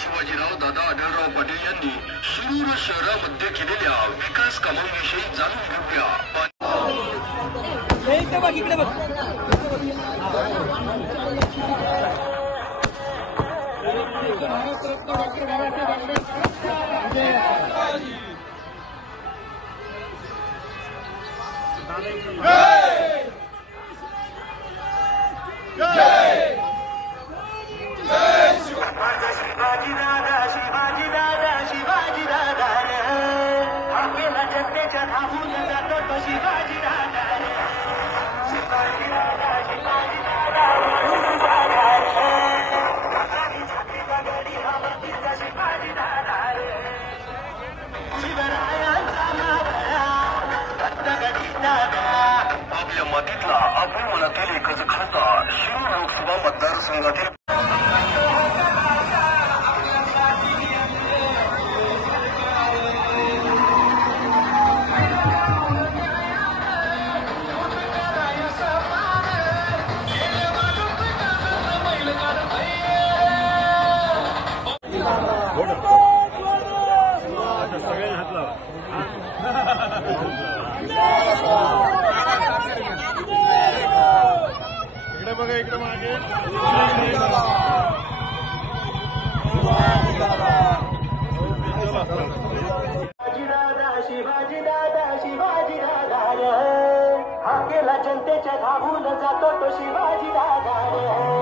शिवाजीराव दादा आढळराव पाटील यांनी शिरूर शहरामध्ये केलेल्या विकास कामांविषयी जाणून घेऊया। इकडे बघ आपल्या मातीतला आपल्या मनातील एकच खासदार शिरूर लोकसभा मतदारसंघातील इकडे बघा, इकडे मागे शिवाजी दादा हा केला जनतेच्या धावून जातो तो शिवाजी दादा।